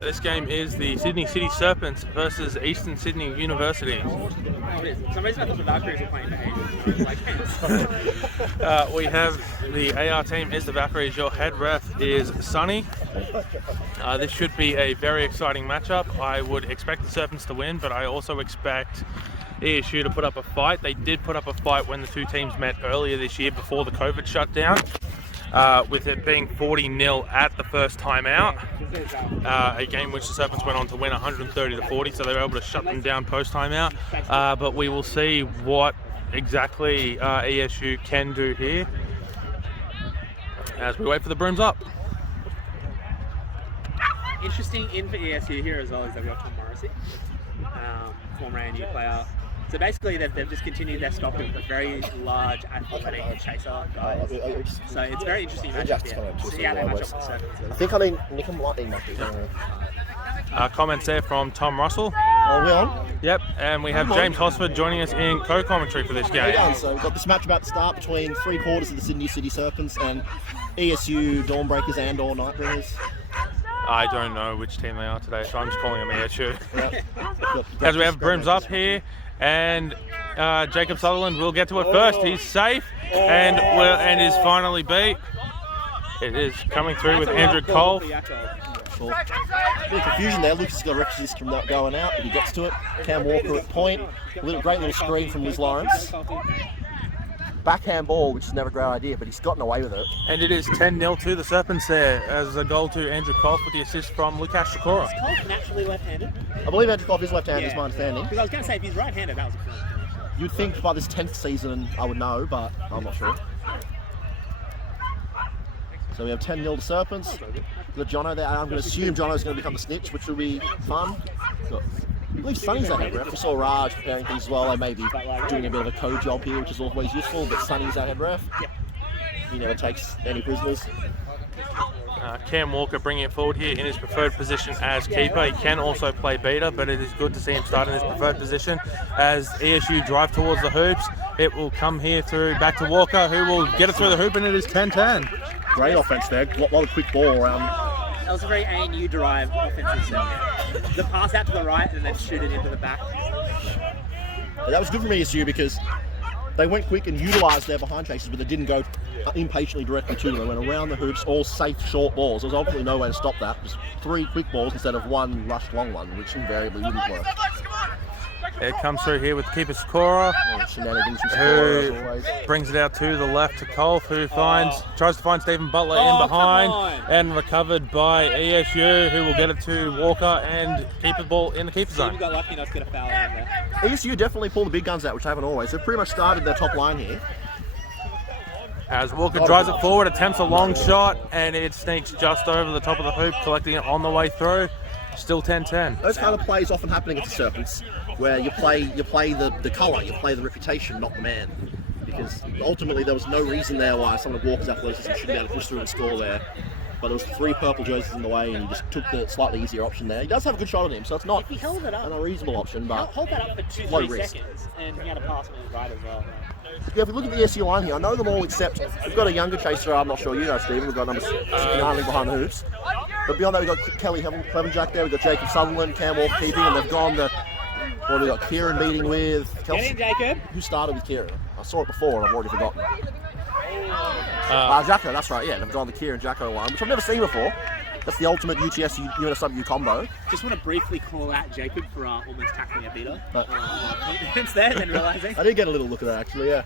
This game is the Sydney City Serpents versus Eastern Sydney University. For some reason I thought the Valkyries were playing We have the AR team is the Valkyries. Your head ref is Sunny. This should be a very exciting matchup. I would expect the Serpents to win, but I also expect ESU to put up a fight. They did put up a fight when the two teams met earlier this year before the COVID shutdown. With it being 40-0 at the first time out, a game which the Serpents went on to win 130-40, so they were able to shut them down post timeout. But we will see what exactly ESU can do here as we wait for the brooms up. Interesting in for ESU here as well as they've got Tom Morrissey, former ANU player. So basically they've just continued their stock of very large athletic chaser guys. So it's very interesting matchup here. See how they match up with the Serpents. I think I mean Nick and Lightning might be. Comments there from Tom Russell. Are we on? Yep, and we have James Hosford joining us in co-commentary for this game. So we've got this match about to start between 3/4 of the Sydney City Serpents and ESU Dawnbreakers and or Nightbringers. I don't know which team they are today, so I'm just calling them ESU. Yep. As we have brooms up here, and Jacob Sutherland will get to it first. He's safe and is finally beat. It is coming through with Andrew Cole. Cool. A bit of confusion there. Lucas has got a requisite from not going out, but he gets to it. Cam Walker at point. Great little screen from Liz Lawrence. Backhand ball, which is never a great idea, but he's gotten away with it. And it is 10-0 to the Serpents there, as a goal to Andrew Cole with the assist from Lukasz Shakura. Is Cole naturally left-handed? I believe Andrew Koff is left-handed, is my understanding. Because I was going to say, if he's right-handed, that was a film. You'd think by this 10th season I would know, but I'm not sure. So we have 10-0 to Serpents. Got Jono there. I'm going to assume Jono's going to become the snitch, which will be fun. I believe Sunny's our head ref. We saw Raj preparing things as well. They may be doing a bit of a code job here, which is always useful, but Sunny's our head ref. He never takes any prisoners. Cam Walker bringing it forward here in his preferred position as keeper. He can also play beater, but it is good to see him start in his preferred position as ESU drive towards the hoops. It will come here through back to Walker, who will get it through the hoop, and it is 10-10. Great offense there. A lot of quick ball around. That was a very ANU-derived offensive set. The pass out to the right and then shoot it into the back. That was good from ESU because they went quick and utilised their behind chases, but they didn't go impatiently directly to them. They went around the hoops, all safe short balls. There was obviously no way to stop that. Just 3 quick balls instead of 1 rushed long one, which invariably wouldn't work. It comes through here with keeper Sakura, who brings it out to the left to Cole, who tries to find Stephen Butler in behind, and recovered by ESU, who will get it to Walker and keep the ball in the keeper zone. You got lucky enough to get a foul out there. ESU definitely pull the big guns out, which they haven't always. They've pretty much started their top line here. As Walker drives it forward, attempts a long shot, and it sneaks just over the top of the hoop, collecting it on the way through. Still 10-10. Those kind of plays often happen against the Serpents, where you play the colour, you play the reputation, not the man. Because ultimately there was no reason there why someone of Walker's athleticism shouldn't be able to push through and score there. But there was 3 purple jerseys in the way, and he just took the slightly easier option there. He does have a good shot on him, so it's not if he held it up, an unreasonable option, but hold that up for 2-3 seconds, and he had a pass on his right as well. Yeah, if we look at the ESU line here, I know them all except we've got a younger chaser. I'm not sure you know, Stephen. We've got number 69 behind the hoops. But beyond that, we've got Kelly Clevenjack there. We've got Jacob Sutherland, Cam Walker keeping, and they've gone to what we got Kieran meeting with. Kelsey. Get in, Jacob. Who started with Kieran? I saw it before, and I've already forgotten. Jacko, that's right. Yeah, they've gone the Kieran Jacko line, which I've never seen before. That's the ultimate UTS UNSW combo. Just want to briefly call out Jacob for almost tackling a beater. It's there, then realising. I did get a little look at that actually. Yeah.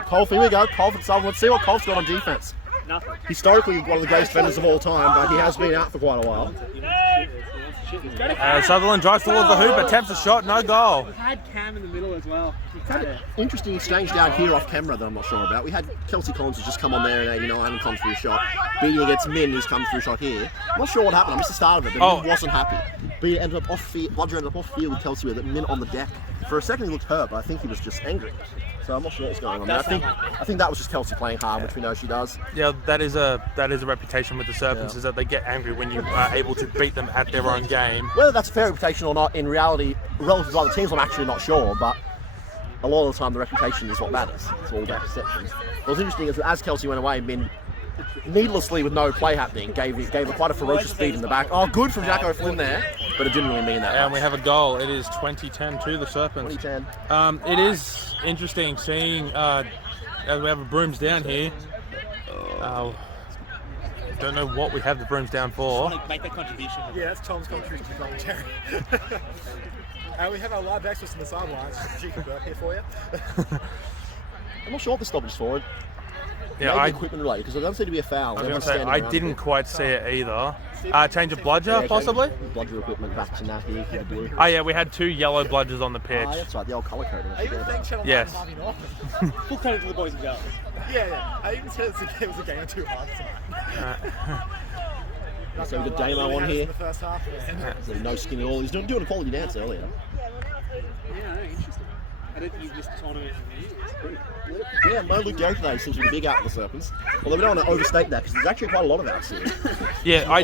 Colf, here we go. Colf and Sutherland. Let's see what Colf's got on defense. Nothing. Historically, one of the greatest defenders of all time, but he has been out for quite a while. Sutherland drives towards the hoop, attempts a shot, no goal. We had Cam in the middle as well. Interesting exchange down here off camera that I'm not sure about. We had Kelsey Collins who's just come on there in 89 and come through a shot. Beatty against Min who's come through a shot here. I'm not sure what happened. I missed the start of it, but Min wasn't happy. Beatty ended up off field. Bludger ended up off field with Kelsey with it. Min on the deck. For a second he looked hurt, but I think he was just angry. So I'm not sure what's going on there. I think that was just Kelsey playing hard, which we know she does. Yeah, that is a reputation with the Serpents, is that they get angry when you are able to beat them at their own game. Whether that's a fair reputation or not, in reality, relative to other teams, I'm actually not sure, but a lot of the time the reputation is what matters. It's all about perception. What was interesting is that as Kelsey went away, Min needlessly with no play happening, gave it quite a ferocious beat in the back. Oh, good from Jacko Flynn there, but it didn't really mean that And much. we have a goal. It is 20-10 to the Serpents. 2010. It is interesting seeing as we have the brooms down here. Don't know what we have the brooms down for. Want to make that contribution. Yeah, that's Tom's contribution to commentary. We have our live access to the sidelines. G can Burke here for you. I'm not sure what the stoppage is for. Yeah, Maybe equipment related, because there doesn't seem to be a foul. I was going Everyone's to say, standing I around didn't it. quite see it either. Change of bludger, Yeah, possibly? Bludger equipment back to Nappy, the blue. Oh, yeah, we had 2 yellow bludgers on the pitch. Ah, that's right, the old colour code. Are you going to thank Channel 9 Yes. and Harvey Norman? Full credit to the boys and girls. Yeah. I even said it was a game of 2 halves tonight. So we've got Damo on here. In the first half. So no skin at all. He's doing a quality dance earlier. Yeah, interesting. I don't think you've missed a tournament in years. Yeah, no Luke Derrick today seems to be big out in the Serpents. Although we don't want to overstate that because there's actually quite a lot of outs here. Yeah, I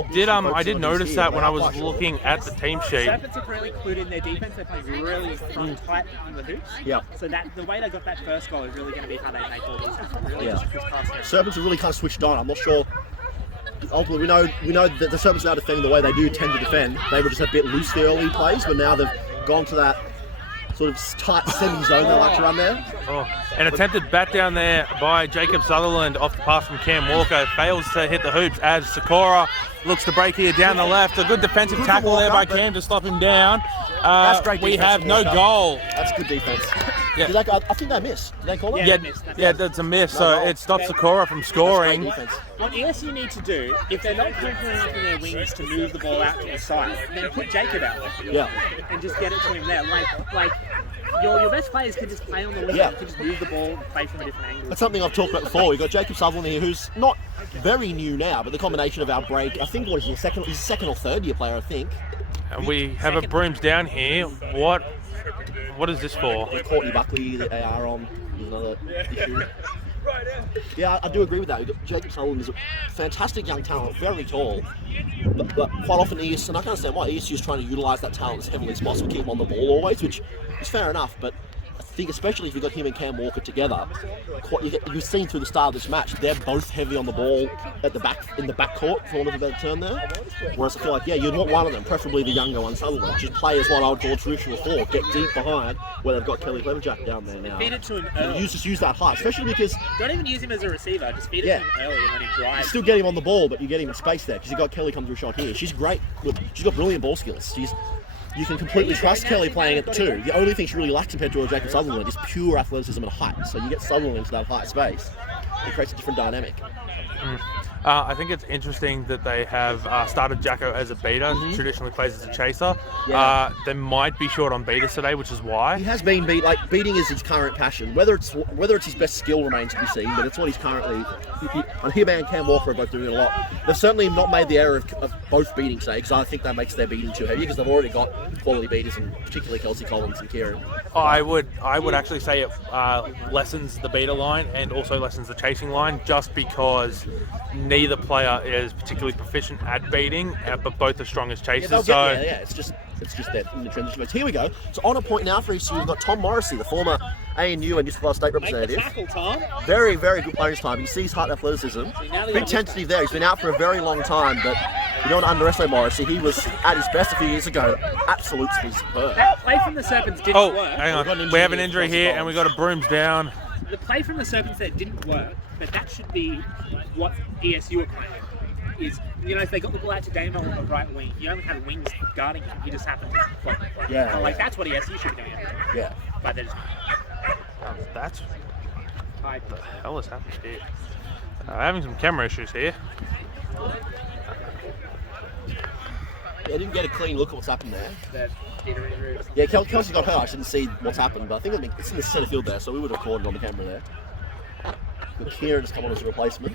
did notice that when I was looking at the team sheet. Serpents have really clued in their defense. They're playing really front tight in the hoops. Yeah. So that the way they got that first goal is really going to be how they make all these happen. Really Yeah. just crisscross them. Serpents are really kind of switched on. I'm not sure. Ultimately, we know that the Serpents now defending the way they do tend to defend. They were just a bit loose the early plays, but now they've gone to that sort of tight semi-zone they like to run there. Oh, an attempted bat down there by Jacob Sutherland off the pass from Cam Walker. Fails to hit the hoops as Sakura looks to break here down the left. A good defensive tackle there by Cam to stop him down. That's great We defense have from no Walker. goal. That's good defense. Yeah. I think they missed. Did they call it? Yeah, that's a miss. So it stops Sakura from scoring. That's great defense. What ESU need to do, if they're not confident enough in their wings to move the ball out to the side, then put Jacob out there. Yeah. And just get it to him there. Like your best players can just play on the wing. Yeah. You can just move the ball and play from a different angle. That's something I've talked about before. We've got Jacob Sutherland here, who's not very new now, but the combination of our break, I think he's a second or third year player, I think. And we have a brooms down here. What is this for? With Courtney Buckley, the AR on, is another issue. Yeah, I do agree with that. Jacob Sutherland is a fantastic young talent, very tall. But quite often ESU, and I can understand why ESU is trying to utilise that talent as heavily as possible, keep him on the ball always, which is fair enough. But I think especially if you've got him and Cam Walker together, you've seen through the start of this match, they're both heavy on the ball at the back, in the back court, for want of a better term there. Whereas I feel like, you'd want one of them, preferably the younger one, Sutherland, just play as what I would call traditional 4, get deep behind where they've got Kelly Cleverjack down there now. Feed it to him And early. just use that height, especially because Don't even use him as a receiver. Just feed it to him early and let him you drive. still get him on the ball, but you get him in space there because you've got Kelly come through a shot here. She's great. Look, she's got brilliant ball skills. You can completely trust Kelly playing at the 2. The only thing she really lacks compared to Jacob Sutherland is pure athleticism and height. So you get Sutherland into that height space, it creates a different dynamic. I think it's interesting that they have started Jacko as a beater. Traditionally plays as a chaser. Yeah. They might be short on beaters today, which is why. He has been beating is his current passion. Whether it's his best skill remains to be seen, but it's what he's currently. And him and Cam Walker are both doing it a lot. They've certainly not made the error of both beating today, because I think that makes their beating too heavy, because they've already got quality beaters, and particularly Kelsey Collins and Kieran. I would actually say it lessens the beater line and also lessens the chasing line, just because neither player is particularly proficient at beating, but both are strong as chasers. It's just that in the transition phase. Here we go. So on a point now for ECU, we've got Tom Morrissey, the former ANU and New South Wales State Make the representative. tackle, Tom. Very, very good playing time. You see his height and athleticism. A bit tentative there. He's been out for a very long time, but you don't want to underestimate Morrissey. He was at his best a few years ago. Absolutely superb. That play from the Serpents didn't Oh, work. hang on. We have an injury here, and we got a brooms down. The play from the Serpents there didn't work, but that should be what ESU are playing. Is, if they got the ball out to Damo on the right wing, you only had wings guarding him. He just happened to play. Yeah, That's what ESU should be doing. Yeah. But they're just That's high. what the hell is happening here? Having some camera issues here. I didn't get a clean look at what's happened there. That injury. Yeah, Kelsey got hurt. I didn't see what's happened, but I think it's in the centre field there, so we would have recorded on the camera there. But Kieran has come on as a replacement.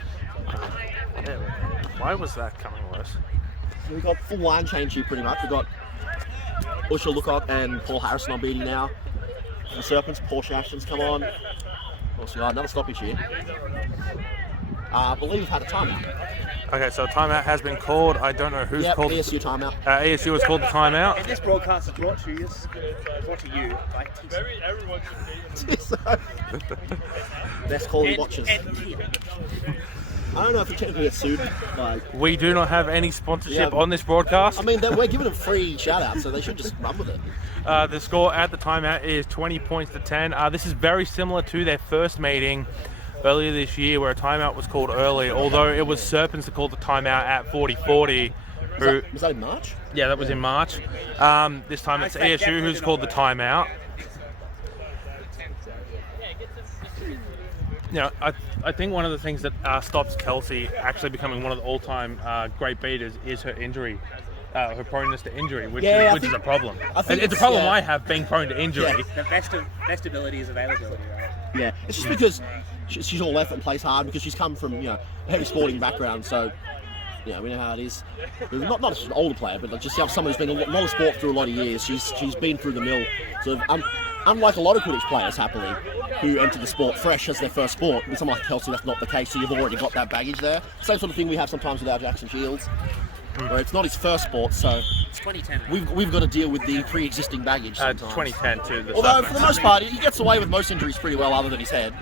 Why was that coming worse? So we've got full line change here pretty much. We've got Usha Lookout and Paul Harrison on beating now. For the Serpents, Porsche Ashton's come on. Also got another stoppage here. I believe we've had a timeout. Okay, so a timeout has been called. I don't know who's called. ESU timeout. ESU has called the timeout. And this broadcast is brought to you by TC. Best quality watches. And Kia. I don't know if he technically gets sued. Like, We do not have any sponsorship Yeah. on this broadcast. I mean, we're giving them free shout-outs, so they should just run with it. The score at the timeout is 20 points to 10. This is very similar to their first meeting earlier this year where a timeout was called early, although it was Serpents that called the timeout at 40-40. Was that in March? Yeah, that was in March. This time it's ESU who's called the timeout. You know, I think one of the things that stops Kelsey actually becoming one of the all-time great beaters is her injury, her proneness to injury, which is a problem. It's a problem I have, being prone to injury. The best ability is availability, right? Yeah, it's just because she's all effort and plays hard because she's come from a heavy sporting background, so we know how it is. Not just an older player, but just someone who's been a lot of sport through a lot of years. She's been through the mill. So unlike a lot of Quidditch players, happily, who enter the sport fresh as their first sport, with someone like Kelsey, that's not the case. So you've already got that baggage there. Same sort of thing we have sometimes with our Jackson Shields, where it's not his first sport, so It's 2010. we've got to deal with the pre-existing baggage sometimes. 2010 too. Although for the most part, he gets away with most injuries pretty well, other than his head.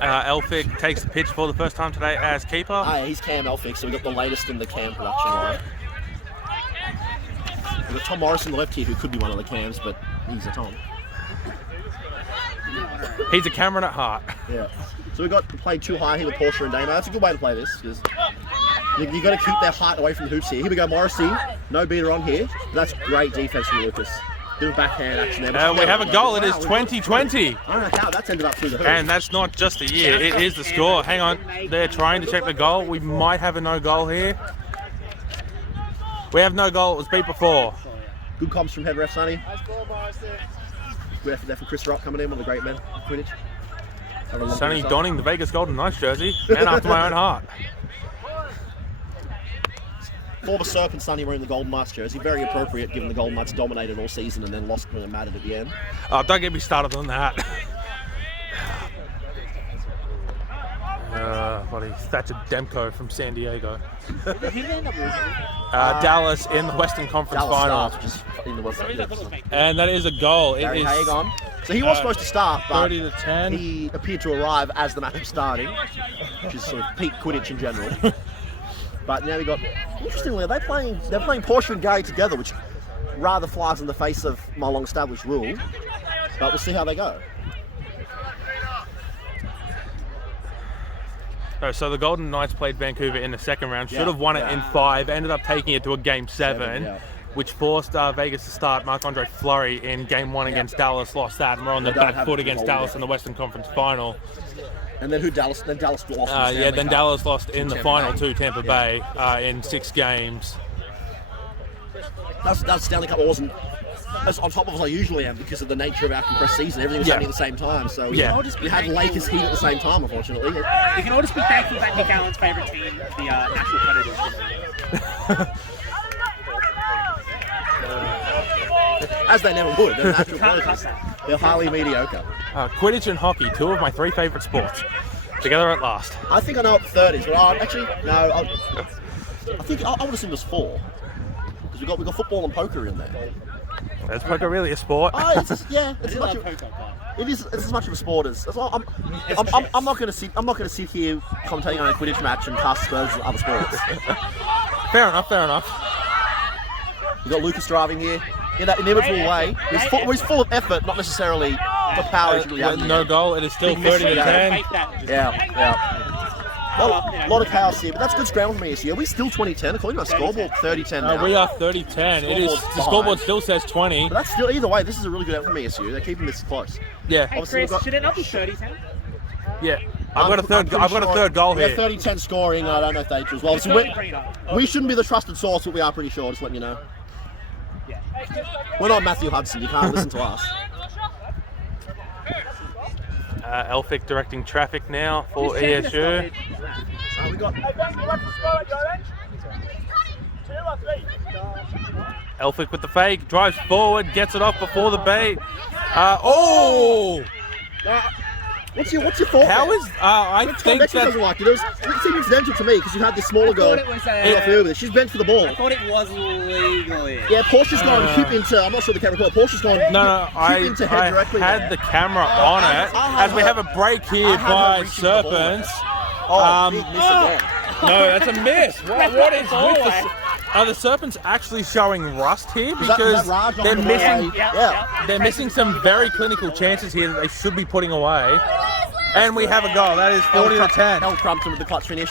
Elphick takes the pitch for the first time today as keeper. He's Cam Elphick, so we've got the latest in the Cam production line. We've got Tom Morris on the left here, who could be one of the Cams, but he's a Tom. He's a Cameron at heart. Yeah. So we've got to play too high here with Portia and Damo. That's a good way to play this, because you've got to keep their height away from the hoops here. Here we go, Morrissey. No beater on here. But that's great defense from Lucas. Bit of backhand action there. We have a goal. It is 20-20. I don't know how that's ended up through the hoop. And that's not just a year. It is the score. Hang on. They're trying to check the goal. We might have a no goal here. We have no goal. It was beat before. Good comms from head ref Sonny. Good effort there from Chris Rock coming in, one of the great men of Quidditch. Sonny donning the Vegas Golden Knights jersey. Man after my own heart. Former Serpent Sonny wearing the Golden Knights jersey. Very appropriate given the Golden Knights dominated all season and then lost when it mattered at the end. Don't get me started on that. Bloody Thatcher Demko from San Diego. Dallas in the Western Conference Dallas Final. Stars, just in the Western. And that is a goal. It Gary is Haig on. So he was supposed to start, but 30-10. he appeared to arrive as the match was starting, which is sort of peak Quidditch in general. But now we got, interestingly, they're playing Portia and Gary together, which rather flies in the face of my long-established rule. But we'll see how they go. So the Golden Knights played Vancouver in the second round. Should have won it in 5. Ended up taking it to a game 7. Which forced Vegas to start Marc-Andre Fleury in game 1 against Dallas. Lost that, and we're on the back foot against Dallas in the Western Conference Final. And then Dallas lost. Dallas lost in the final to Tampa Bay in 6 games. That Stanley Cup wasn't as on top of as I usually am because of the nature of our compressed season. Everything was happening at the same time, so we had Lakers Heat at the same time, unfortunately. We can all just be thankful that Nick Allen's favourite team, the Nashville Predators. As they never would. They're Nashville Predators. They're highly mediocre. Quidditch and hockey, 2 of my 3 favourite sports. Together at last. I think I know what the third is, but actually, no. I think I would assume there's 4. Because we've got football and poker in there. Is poker really a sport? It's as much of a sport as well. I'm not going to sit here commentating on a Quidditch match and cast Spurs and other sports. Fair enough. We've got Lucas driving here in that inimitable way. He's full of effort, not necessarily the power he really has. No goal. It is still 30-10. Yeah. A lot of chaos here, but that's good scramble from ESU. Are we still 20-10? According to our scoreboard, 30-10 now. We are 30-10. The scoreboard still says 20. But that's still, either way, this is a really good effort from ESU. They're keeping this close. Yeah. Hey Chris, should it not be 30-10? Yeah. I've got a third goal here. 30-10 scoring. I don't know if they do as well. So we shouldn't be the trusted source, but we are pretty sure. Just letting you know. Yeah. We're not Matthew Hudson. You can't listen to us. Elphick directing traffic now for ESU. We got Elphick with the fake, drives forward, gets it off before the bait. What's your thought? How is I think Becky doesn't that like it. It seemed incidental to me because you had this smaller girl. She's bent for the ball. I thought it was legal. Yeah, Portia's gone hip into. I'm not sure the camera caught. Portia's gone hip into head directly. I had the camera on it as we have a break here by Serpents. Big miss again. No, that's a miss. What is with the? Are the Serpents actually showing rust here? Because they're missing. They're missing some very clinical chances here that they should be putting away. And we have a goal. That is 40-10. El Crumpton with the clutch finish.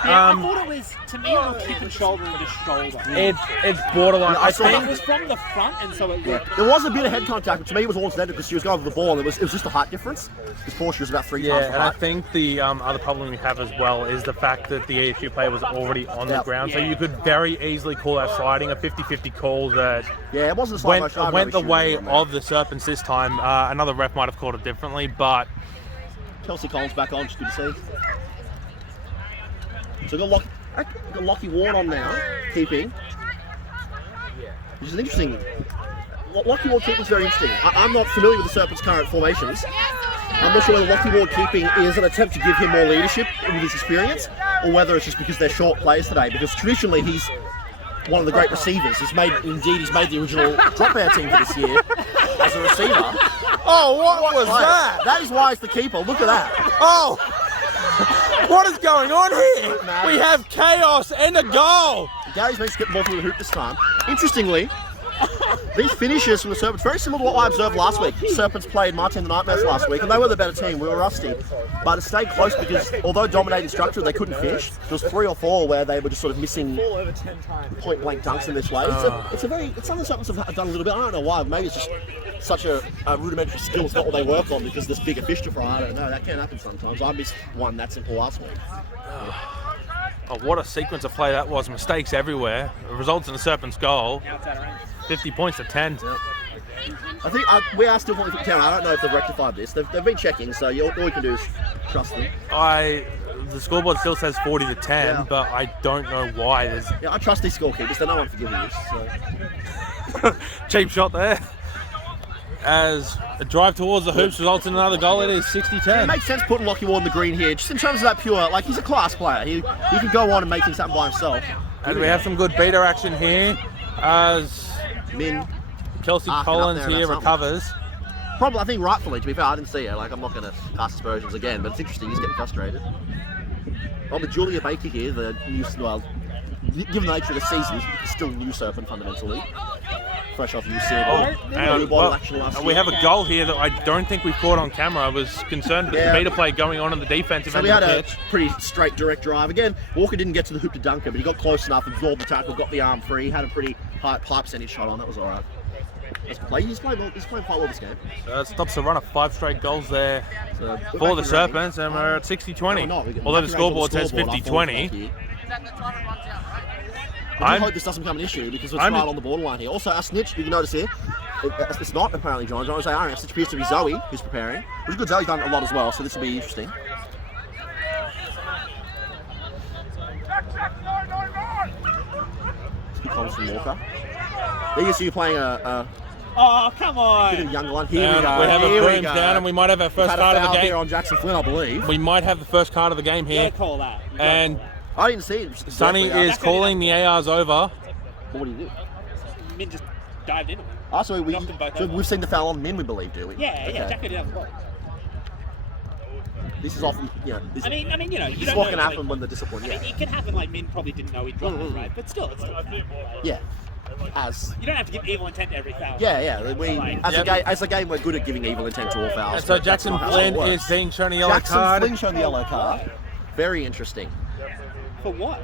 I thought it was, to me, it was keeping shoulder to shoulder. It's borderline. I think It was from the front, and so it looked. there was a bit of head contact, but to me it was all incidental because she was going over the ball. And it was just a height difference. Because Portia was about 3 times the and I height. think the other problem we have as well is the fact that the ASU player was already on the ground, so you could very easily call that sliding, a 50-50 call that Yeah, it wasn't a slide motion. I have no went the issue way with it. of the Serpents this time. Another ref might have called it differently, but Kelsey Collins back on, just good to see. So we've got Lockie Ward on now, keeping. Which is an interesting. Lockie Ward keeping is very interesting. I'm not familiar with the Serpents' current formations. I'm not sure whether Lockie Ward keeping is an attempt to give him more leadership with his experience, or whether it's just because they're short players today. Because traditionally he's one of the great receivers. He's made the original dropout team for this year as a receiver. oh, what was that? That is why he's the keeper. Look at that. Oh, what is going on here? We have chaos and a goal. Gary's managed to get the ball through the hoop this time. Interestingly, these finishes from the Serpents, very similar to what I observed last week. Serpents played Martin the Nightmares last week, and they were the better team. We were rusty. But it stayed close because, although dominating structure, they couldn't finish. There was 3 or 4 where they were just sort of missing over 10 times. point-blank dunks in this way. It's something the Serpents have done a little bit. I don't know why. Maybe it's just such a rudimentary skill. It's not what they work on because there's bigger fish to fry. I don't know. That can happen sometimes. I missed one that simple last week. Oh, what a sequence of play that was. Mistakes everywhere. It results in the Serpents' goal. Outside of range. 50 points to 10. I think we are still probably 10. I don't know if they've rectified this. They've been checking, so all you can do is trust them. The scoreboard still says 40-10, but I don't know why. Yeah, I trust these scorekeepers. They're no one forgiving this. So. Cheap shot there. As a drive towards the hoops results in another goal, it is 60-10. It makes sense putting Lockie Ward in the green here, just in terms of that pure, like he's a class player. He can go on and make things happen by himself. And we have some good beater action here as Min, Kelsey up Collins there here about recovers. probably, I think rightfully, to be fair, I didn't see it. Like, I'm not going to cast aspersions again, but it's interesting. He's getting frustrated. Oh, but Julia Baker here, the new, well, given the nature of the season, he's still new Serpent fundamentally. Fresh off UC. Action last We year. have a goal here that I don't think we caught on camera. I was concerned with the beater play going on in the defensive So end we of had the a pitch. pretty straight, direct drive. Again, Walker didn't get to the hoop to dunk it, but he got close enough, absorbed the tackle, got the arm free, had a pretty high percentage shot on. That was all right. He's playing quite well this game. That stops a run of 5 straight goals there So, for the Serpents, and we're at 60-20. No, we're Although the back around scoreboard says scoreboard, 50-20. I hope this doesn't become an issue because it's right on the borderline here. Also, our snitch, you can notice here, it's not apparently John. John was saying, our snitch appears to be Zoe, who's preparing. Which is good. Zoe's done a lot as well, so this will be interesting. Good calls from Walker. There you see you playing a Oh, come on! bit of younger one. Here we And go. we have a Here we boom go. down, and we might have our first Had a card of the foul here game. on Jackson Flynn, I believe. We might have the first card of the game Yeah, here. call that. And I didn't see it. Sonny Exactly. is calling the ARs over. What do you do? Min just dived into him. Oh, so Knocked them both over. we've seen the foul on Min, we believe, do we? Yeah, Okay. Jacko did have the ball. This is often, this I mean, you know, you is don't what know, can like, happen when they're disappointed. I mean, Yeah. it can happen. Like Min probably didn't know he dropped it, right? But still, it's still a foul. Yeah. As You don't have to give evil intent to every foul. yeah. We Like- as a game, we're good at giving evil intent to all fouls. And so but that's Jackson not how it Flynn works. is being shown a yellow Jackson card. Flynn showing the yellow card. Very interesting. For what?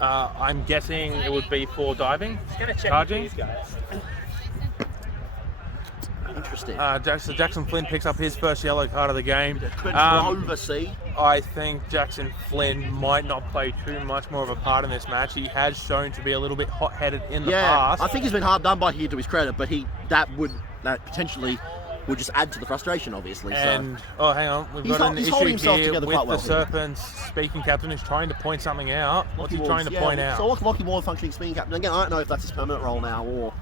I'm guessing it would be for diving, Just gonna check charging. with these guys. Interesting. Jackson Flynn picks up his first yellow card of the game. Oversee. I think Jackson Flynn might not play too much more of a part in this match. He has shown to be a little bit hot-headed in the past. I think he's been hard done by here to his credit, but that potentially would just add to the frustration, obviously. And oh, hang on, we've He's got an he's holding issue himself here together with quite well the here. Serpents speaking captain who's trying to point something out. What's he Lockie trying to Ward's- point out? So Lockie Ward functioning speaking captain. Again, I don't know if that's his permanent role now or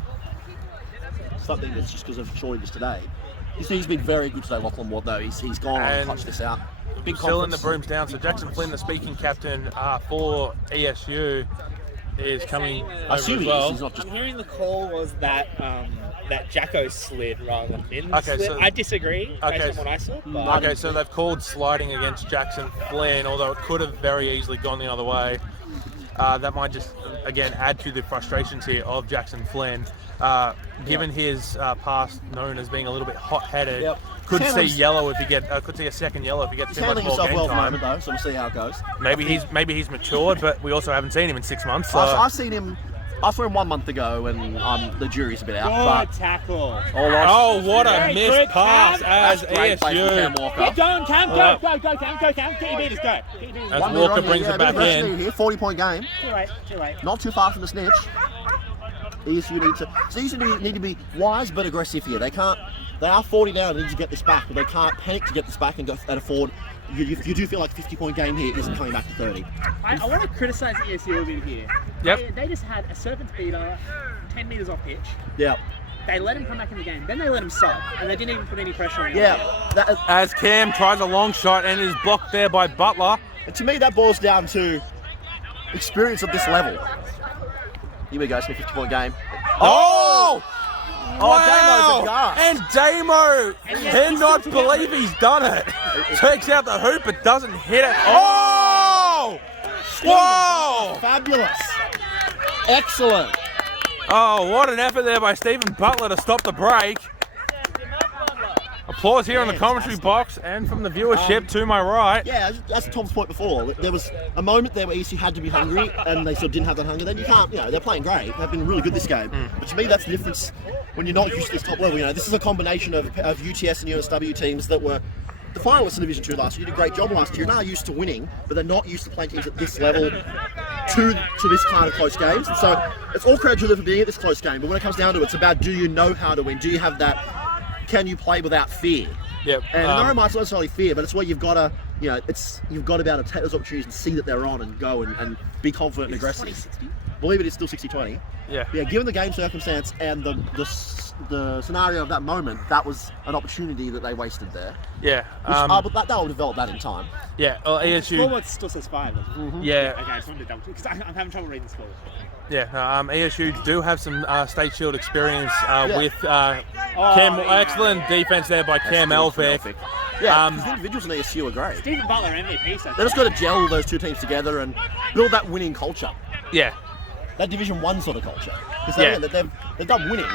something that's just because of shortages today. He's been very good today, Lachlan Ward, though. He's gone and touched this out. Big still in the conference. brooms down. So Jackson Flynn, the speaking captain for ESU, is coming over as well. He's not just... I'm hearing the call was that that Jacko slid rather than Min slid. So, I disagree based on what I saw. But okay, so they've called sliding against Jackson Flynn, although it could have very easily gone the other way. That might just, again, add to the frustrations here of Jackson Flynn. Given his past known as being a little bit hot-headed, could see yellow if he could see a second yellow if he gets too much more game time. Though, so we'll see how it goes. Maybe he's matured, but we also haven't seen him in 6 months. So. I saw him 1 month ago, and the jury's a bit out. Good tackle. Oh, what a missed pass as ESU. Keep going, Cam. Go, Cam. Get your beaters, go. As Walker brings it back in. Here, 40-point game. Too late. Not too far from the snitch. ESU need to be wise but aggressive here. They are 40 down and need to get this back, but they can't panic to get this back and afford. You do feel like a 50-point game here isn't coming back to 30. I want to criticise ESU a bit here. Yep. They just had a Serpents beater 10 metres off pitch. Yeah. They let him come back in the game. Then they let him sub, and they didn't even put any pressure on him. Yeah. As Cam tries a long shot and is blocked there by Butler. To me, that boils down to experience at this level. Here we go, it's a 50-point game. Oh! Wow! And Damo cannot believe he's done it. Takes out the hoop but doesn't hit it. Oh! Whoa! Fabulous. Excellent. Oh, what an effort there by Stephen Butler to stop the break. Applause here in the commentary box and from the viewership to my right. Yeah, that's Tom's point before. There was a moment there where ESU had to be hungry and they sort of didn't have that hunger. Then you can't, they're playing great. They've been really good this game. But to me, that's the difference when you're not used to this top level. This is a combination of UTS and USW teams that were the finalists in Division 2 last year. Did a great job last year. Now used to winning, but they're not used to playing teams at this level to this kind of close games. And so it's all credit to them for being at this close game. But when it comes down to it, it's about, do you know how to win? Do you have that? Can you play without fear? Yep. And no, it's not necessarily fear, but it's where you've got to, you've got to be able to take those opportunities and see that they're on and go and be confident and aggressive. 20-60? Believe it, it's still 60-20. Yeah. Yeah. Given the game circumstance and the scenario of that moment, that was an opportunity that they wasted there. Yeah. But that will develop that in time. Yeah. Well, ESU. Scoreboard still says 5. Yeah. Okay, I just wanted to double check because I'm having trouble reading the score. Yeah, ESU do have some State Shield experience with Cam. Excellent defense there by Cam Elphick. Yeah, the individuals in ESU are great. Stephen Butler MVP. So they just got to gel those two teams together and build that winning culture. Yeah. That Division 1 sort of culture. Because they've done winning.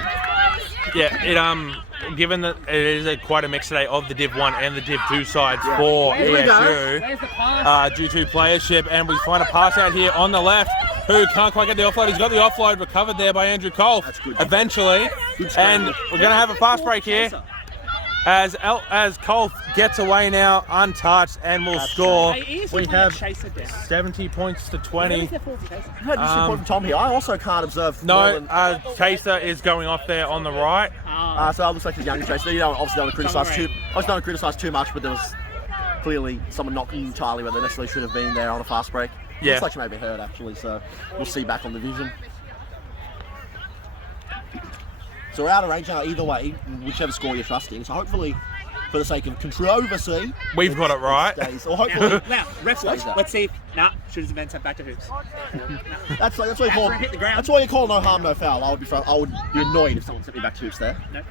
Yeah, given that it is quite a mix today of the Div 1 and the Div 2 sides for ESU due to playership, and we find a pass out here on the left who can't quite get the offload. He's got the offload recovered there by Andrew Cole eventually, and we're going to have a fast break here as Cole gets away now untouched and will score. We have 70 points to 20. You had a point from Tom here. I also can't observe. No, Chaser is going off there on the right. So it looks like he's young Chaser. Obviously don't criticise too much, but there was clearly someone not entirely where they necessarily should have been there on a fast break. Yeah. Looks like she may be hurt actually, so we'll see back on the vision. So we're out of range now either way, whichever score you're trusting. So hopefully, for the sake of controversy, we've got it right. Or hopefully, now, ref watch. Let's see. Should have been sent back to hoops. That's what you call. That's why you call no harm, no foul. I would be annoyed if someone sent me back to hoops there. No.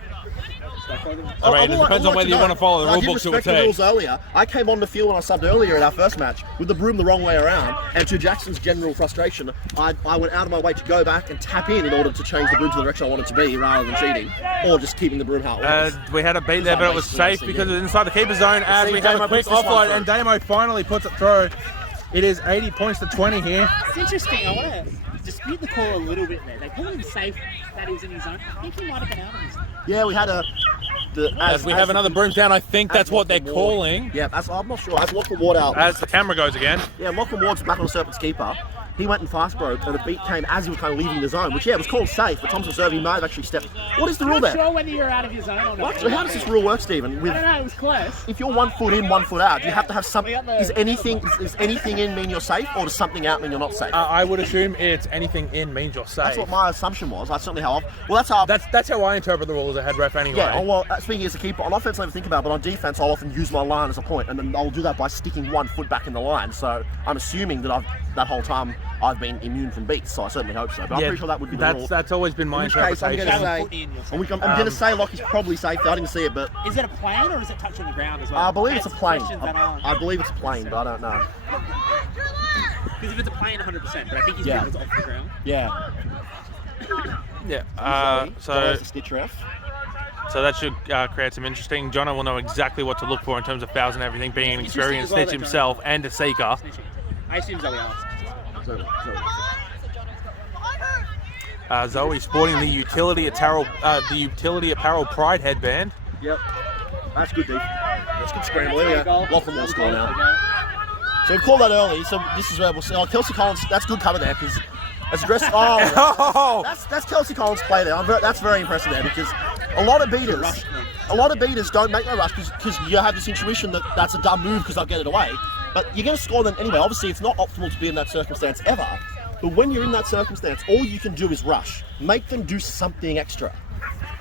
It depends on whether you want to follow the rule book to a T. Rules earlier. I came on the field when I subbed earlier in our first match with the broom the wrong way around, and to Jackson's general frustration, I went out of my way to go back and tap in order to change the broom to the direction I wanted to be, rather than cheating or just keeping the broom how it was. We had a beat there, but it was safe because it was inside the keeper zone. As we have a quick offload, and Damo finally puts it through. It is 80 points to 20 here. It's interesting. I want to dispute the call a little bit there. They called him safe that he was in his zone. I think he might have been out of his zone. Yeah, we had as we have another broom down, I think that's what they're calling. Yeah, I'm not sure. As Lachlan Ward out. As the camera goes again. Yeah, Lachlan Ward's back on the Serpents keeper. He went and fast broke, and the beat came as he was kind of leaving the zone, which, was called safe, but Thompson observed he might have actually stepped. What is the rule there? I'm not sure whether you're out of your zone or not. What? So how does this rule work, Stephen? I don't know, it was close. If you're 1 foot in, 1 foot out, do you have to have something? Is anything in mean you're safe, or does something out mean you're not safe? I would assume it's anything in means you're safe. That's what my assumption was. That's certainly how that's how I interpret the rule as a head ref anyway. Yeah, well, thing is to keep on offense. I never think about, but on defense, I'll often use my line as a point, and then I'll do that by sticking one foot back in the line. So I'm assuming that that whole time I've been immune from beats. So I certainly hope so. But I'm pretty sure that would be the rule. That's always been my interpretation. I'm going to say Lockie's probably safe. I didn't see it, but is it a plane or is it touching the ground as well? I believe it's a plane. I believe it's a plane, but I don't know. Because if it's a plane, 100%. But I think his feet was off the ground. Yeah. Yeah. So stitch ref. So that should create some interesting. Jono will know exactly what to look for in terms of fouls and everything, being an experienced snitch himself and a seeker. I assume Zoe asked. Zoe sporting the utility apparel Pride headband. Yep. That's good, Dave. That's good scramble. There we go. Lachlan will score now. So we've called that early. So this is where we'll see. Oh, Kelsey Collins. That's good cover there because that's aggressive. Oh, that's Kelsey Collins' play there. That's very impressive there because a lot of beaters don't make no rush because you have this intuition that that's a dumb move because they'll get it away. But you're going to score them anyway. Obviously, it's not optimal to be in that circumstance ever. But when you're in that circumstance, all you can do is rush. Make them do something extra.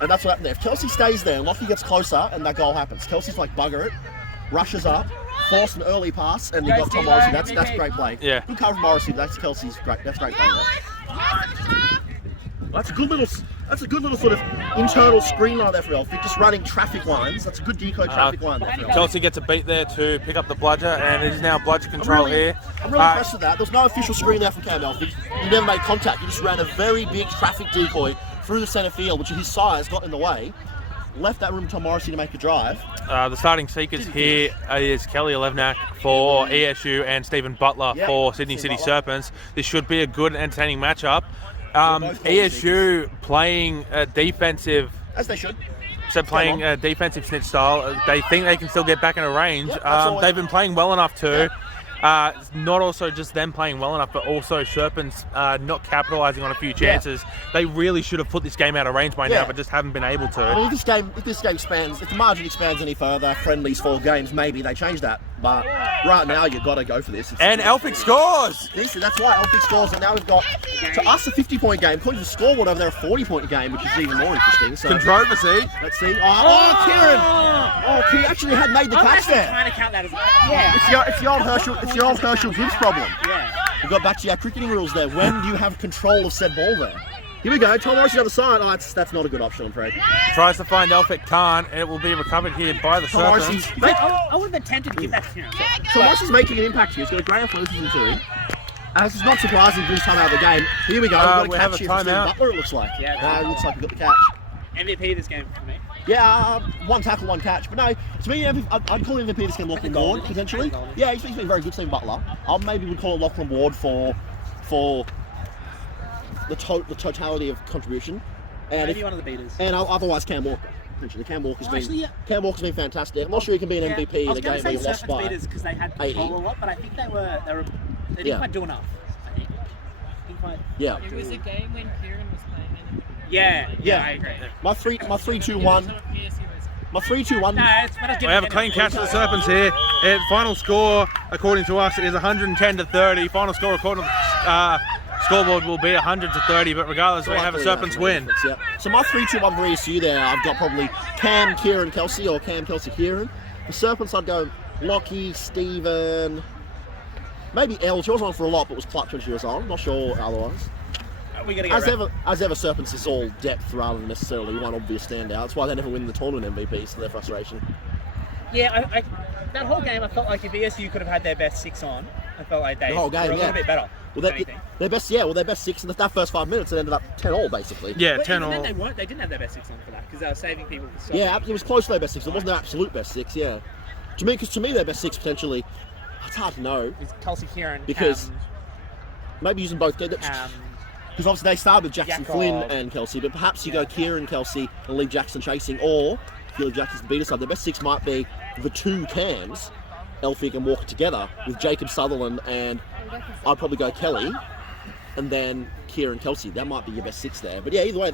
And that's what happened there. If Kelsey stays there, Lockie gets closer, and that goal happens. Kelsey's like, bugger it, rushes up, force an early pass, and you've got Tom Morrissey. That's great play. Yeah. Good cover from Morrissey. That's Kelsey's great. That's great play there. That's a good little sort of internal screen line there for Elphick, just running traffic lines. That's a good decoy traffic line there for Elphick. Kelsey gets a beat there to pick up the bludger, and it is now bludger control here. I'm really impressed with that. There was no official screen there from Cam Elphick. He never made contact. He just ran a very big traffic decoy through the centre field, which his size got in the way. Left that room for Tom Morrissey to make a drive. The starting seekers here is Kelly Alevnak for ESU and Stephen Butler for Sydney City Serpents. This should be a good, entertaining matchup. ESU playing defensive, as they should. So playing defensive snitch style. They think they can still get back in a range. They've been playing well enough too. Not also just them playing well enough, but also Serpents not capitalising on a few chances. They really should have put this game out of range by now, but just haven't been able to. I mean, if this game expands, if the margin expands any further, friendlies, 4 games, maybe they change that. But right now, you've got to go for this. And Elphick scores! That's why Elphick scores, and now we've got, to us, a 50-point game. According to the scoreboard over there, a 40-point game, which is even more interesting. So controversy. Let's see. Kieran! He actually had made the catch there. Trying to count that as It's the old Herschel Gibbs problem. Yeah. We've got back to our cricketing rules there. When do you have control of said ball there? Here we go. Tom Morrissey on the other side. That's not a good option, I'm afraid. Tries to find Elphick, can't. It will be recovered here by the Serpents. I would have been tempted to give that to him. Tom Morrissey's making an impact here. He's got a great athleticism to him. This is not surprising to lose time out of the game. Here we go. We have a timeout. Butler, it looks like. Yeah. It looks like we got the catch. MVP this game for me. Yeah, 1 tackle, 1 catch. But no, to me, I'd call MVP this game Lachlan Ward, potentially. Yeah, he's been very good, Steve Butler. Maybe we'd call it Lachlan Ward for the totality of contribution. And maybe one of the beaters. And otherwise, Cam Walker. Potentially, Cam Walker's been fantastic. I'm not sure he can be an MVP in a game where you lost by beaters because they had control a lot, but I think they didn't quite do enough. I think. Yeah. It was a game when Kieran was playing. Yeah, I agree. My 3-2-1. My 3-2-1. We have a clean catch for the Serpents here. Final score, according to us, is 110-30. Final score, according to the scoreboard, will be 100-30. But regardless, we have a Serpents win. So my 3-2-1 for ESU there, I've got probably Cam, Kieran, Kelsey, or Cam, Kelsey, Kieran. The Serpents, I'd go Lockie, Stephen, maybe Elle. She wasn't on for a lot, but was clutch when she was on. Not sure otherwise. As ever, Serpents is all depth rather than necessarily one obvious standout. That's why they never win the tournament MVPs, to their frustration. Yeah, that whole game, I felt like if ESU could have had their best 6 on, I felt like they were a little bit better. Well, their best 6 in that first 5 minutes, it ended up 10-all basically. Yeah, 10-all. They didn't have their best 6 on for that because they were saving people for something. Yeah, it was close to their best 6. It wasn't their absolute best 6. Yeah, to me, their best 6 potentially. It's hard to know. It's Kelsey, Kieran, because maybe using both. Because obviously they started with Jackson, Flynn and Kelsey, but perhaps you go Kieran, Kelsey, and leave Jackson chasing, or if you leave Jackson to beat aside, the best 6 might be the 2 Cams, Elphick and Walker together, with Jacob Sutherland, and I'd probably go Kelly, and then Kieran, Kelsey. That might be your best 6 there. But yeah, either way,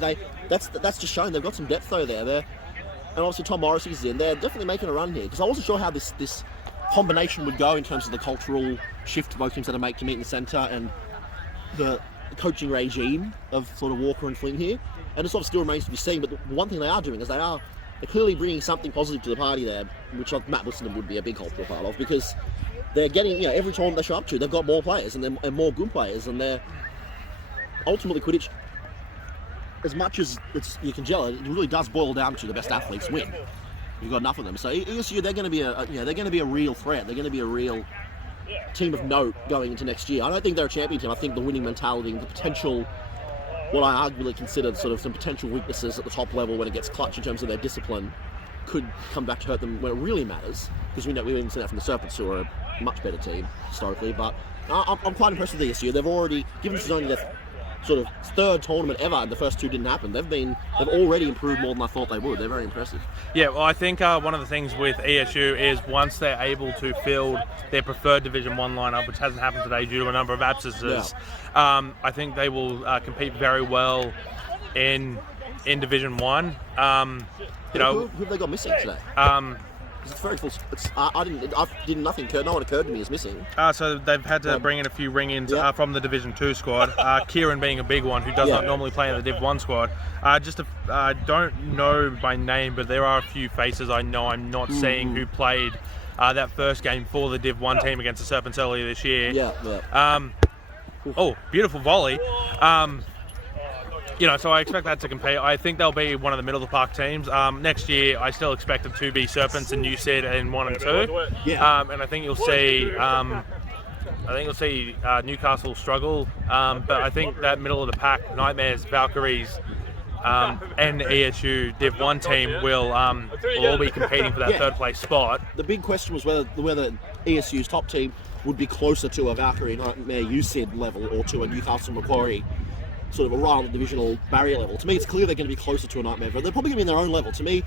that's just showing they've got some depth though there. And obviously Tom Morrissey's in. They're definitely making a run here, because I wasn't sure how this combination would go in terms of the cultural shift both teams had to make to meet in the centre and the coaching regime of sort of Walker and Flynn here, and it sort of still remains to be seen. But the one thing they are doing is they are they're clearly bringing something positive to the party there, which Matt Wilson would be a big cultural part of, because they're getting, every tournament they show up to, they've got more players and more good players, and they're ultimately Quidditch. As much as you can gel it, it really does boil down to the best athletes win. You've got enough of them, so ESU they're going to be a real threat. They're going to be a real team of note going into next year. I don't think they're a champion team. I think the winning mentality and the potential, what I arguably consider sort of some potential weaknesses at the top level when it gets clutch in terms of their discipline, could come back to hurt them when it really matters. Because we've even seen that from the Serpents, who are a much better team historically. But I'm quite impressed with ESU. They've already, given this is only their sort of third tournament ever, and the first two didn't happen. They've already improved more than I thought they would. They're very impressive. Yeah, well, I think one of the things with ESU is once they're able to field their preferred Division 1 lineup, which hasn't happened today due to a number of absences, I think they will compete very well in Division 1. Who have they got missing today? It's very full. Nothing occurred to me as missing. So they've had to bring in a few ring-ins from the Division 2 squad. Kieran being a big one, who does not normally play in the Div 1 squad. I don't know by name, but there are a few faces I know I'm not seeing who played that first game for the Div 1 team against the Serpents earlier this year. Oh, beautiful volley. So I expect that to compete. I think they'll be one of the middle of the park teams. Next year, I still expect them to be Serpents and UCED in 1 and 2. And I think you'll see, Newcastle struggle. But I think that middle of the pack, Nightmares, Valkyries, and ESU Div 1 team will all be competing for that third place spot. The big question was whether ESU's top team would be closer to a Valkyrie Nightmare UCED level or to a Newcastle Macquarie sort of around the divisional barrier level. To me, it's clear they're going to be closer to a Nightmare, but they're probably going to be in their own level. To me,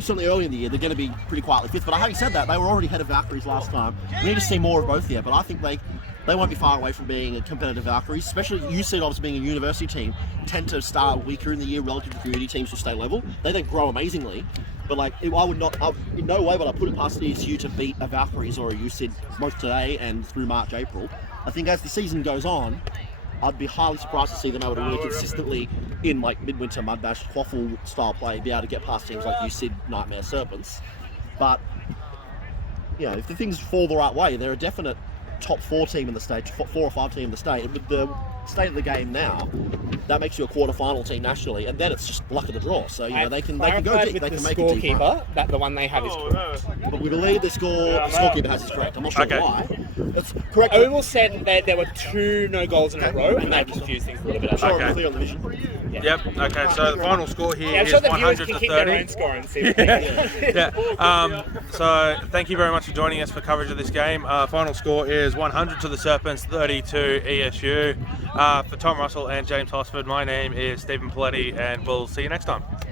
certainly early in the year, they're going to be pretty quietly fifth. But having said that, they were already ahead of Valkyries last time. We need to see more of both here, but I think they won't be far away from being a competitive Valkyries, especially UCED, obviously being a university team, tend to start weaker in the year relative to community teams who stay level. They then grow amazingly, but in no way would I put it past ESU to beat a Valkyries or a UCED both today and through March, April. I think as the season goes on, I'd be highly surprised to see them able to really consistently, in midwinter mud bash, quaffle style play, be able to get past teams like UCED, Nightmare, Serpents. But if the things fall the right way, they're a definite top 4 team in the state, 4 or 5 team in the state. And with the state of the game now, that makes you a quarter-final team nationally, and then it's just luck of the draw. So they can go deep. They can make it deep. That the one they have is correct. But we believe the scorekeeper has is correct. I'm not sure why. It's correct. Oval said that there were 2 no goals in a row, and that confused things a little bit. I'm sure I'm clear on the vision. Yep. Okay. So the final score here is 100 to 30. So thank you very much for joining us for coverage of this game. Final score is 100 to the Serpents, 30 to ESU. For Tom Russell and James Hosford, my name is Stephen Poletti, and we'll see you next time.